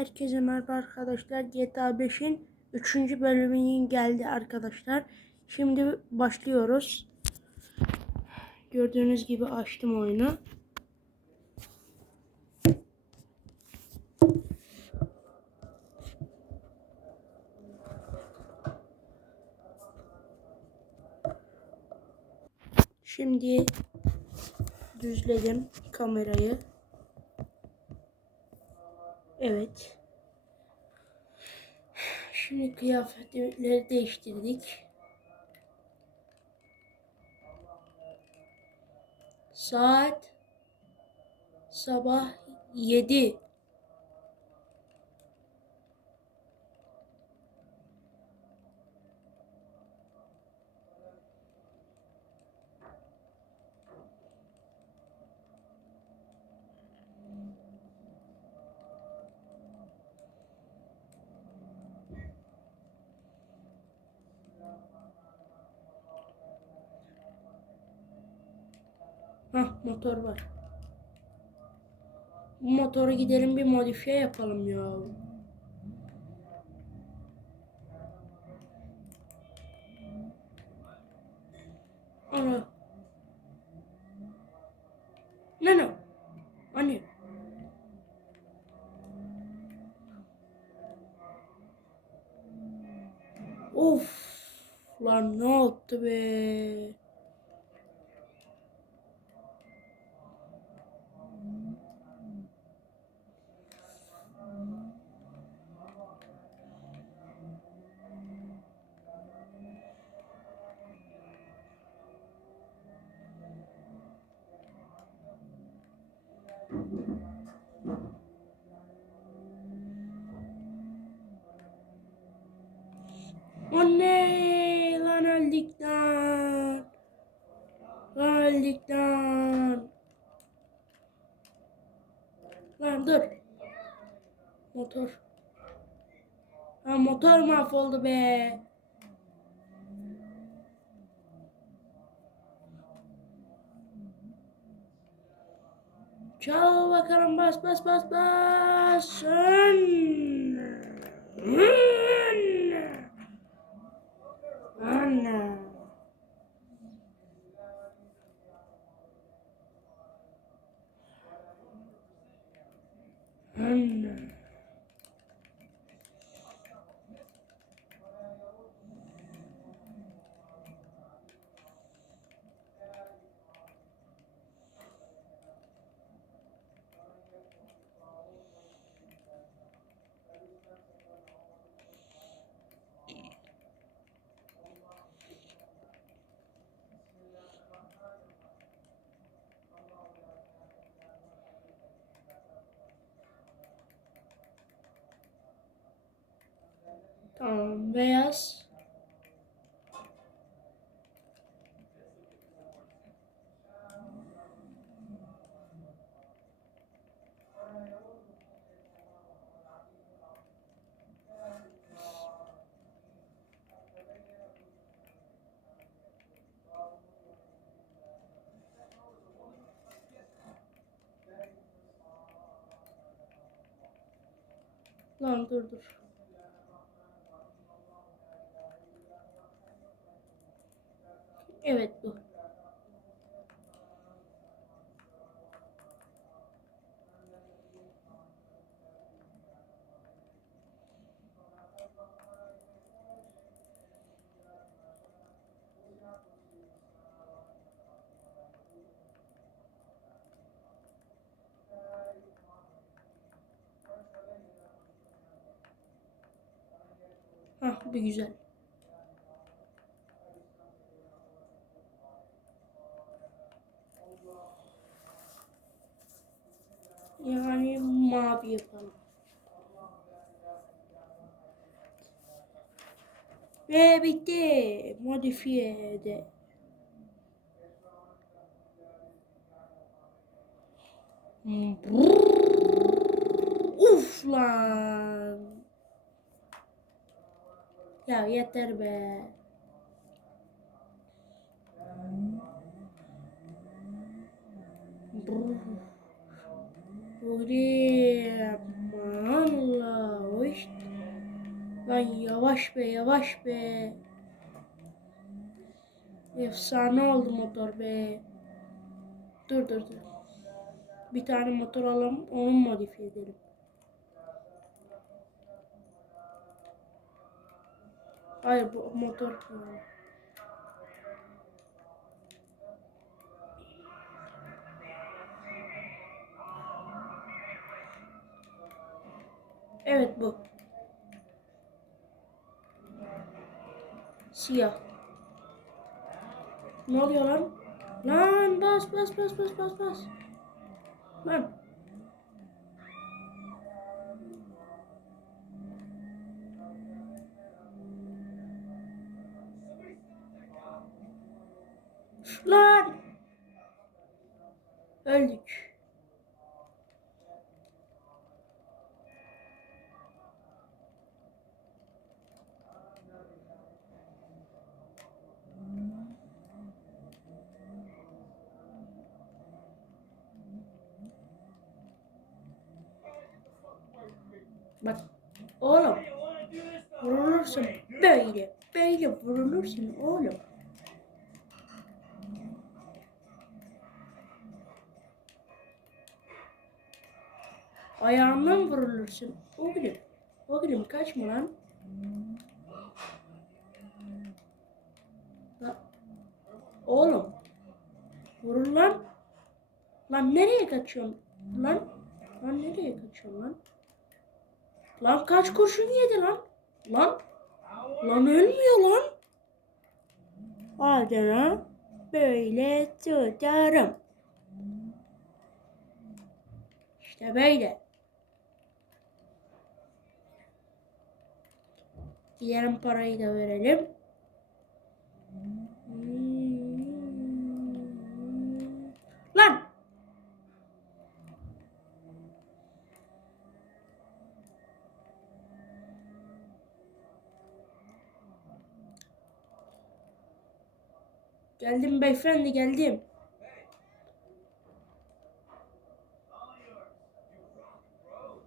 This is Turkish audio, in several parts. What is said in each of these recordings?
Herkese merhaba arkadaşlar. GTA 5'in 3. bölümünün geldi arkadaşlar. Şimdi başlıyoruz. Gördüğünüz gibi açtım oyunu. Şimdi düzledim kamerayı. Evet. Şimdi kıyafetleri değiştirdik. Saat sabah 7. Hah motor var. Bu motoru gidelim bir modifiye yapalım ya. Ana. Ne ne? Anne. Of. Lan ne oldu be? Anne lan öldük lan. Öldük lan. Lan dur. Motor. Ha motor mahvoldu be. Çal bakalım bas bas bas bas. Sön. Anne. Anne. Tamam beyaz. Lan dur dur. Evet bu. Hah bu güzel. Ve bitti. Modifiye de. Uf lan. Ya yeter be. Buraya Lan yavaş be yavaş be. Efsane oldu motor be. Dur dur dur. Bir tane motor alalım onu modifiye edelim. Hayır bu motor. Evet bu. Siyah. Ne oluyor lan? Lan bas bas bas. Bak oğlum vurulursun böyle böyle vurulursun oğlum. Ayağından vurulursun oğlum. Oğlum kaçma lan. Lan, Oğlum. Vurun lan. Lan nereye kaçıyorsun? Lan. Lan nereye kaçıyorsun lan? Lan kaç kurşun yedi lan? Lan. Lan ölmüyor lan. Adana böyle tutarım. İşte böyle. Diğer parayı da verelim. Hmm. Lan! Geldim beyefendi geldim.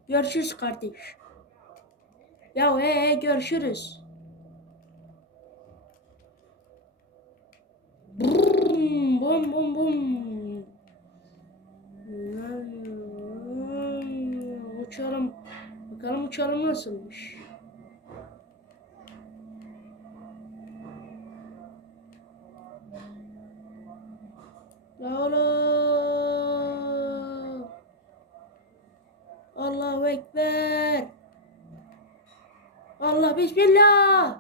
Görüşürüz kardeş. Ya ee görüşürüz. Brum, bum bum bum. Uçalım. Bakalım uçalım nasılmış. La oğlum. Allahu Ekber. Allah Bismillah.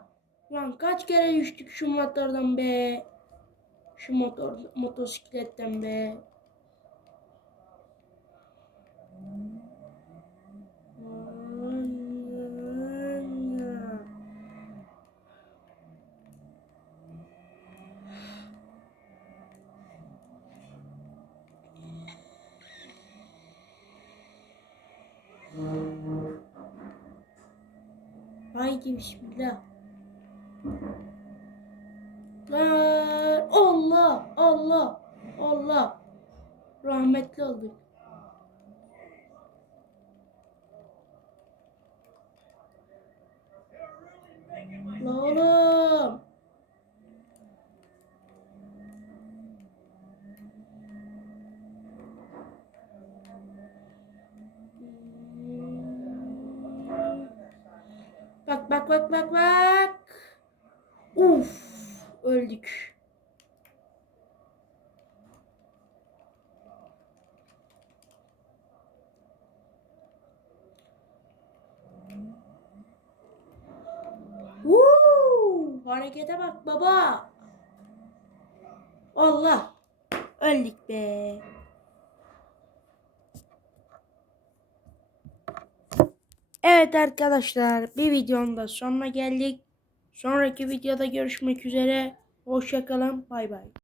Lan kaç kere düştük şu motordan be. Şu motor motosikletten be. Haydi bismillah. Lan Allah Allah Allah rahmetli olduk. Lan oğlum. Bak bak bak bak bak. Uf öldük. Woo! Harekete bak baba. Allah. Öldük be. Evet arkadaşlar bir videonun da sonuna geldik. Sonraki videoda görüşmek üzere. Hoşçakalın. Bay bay.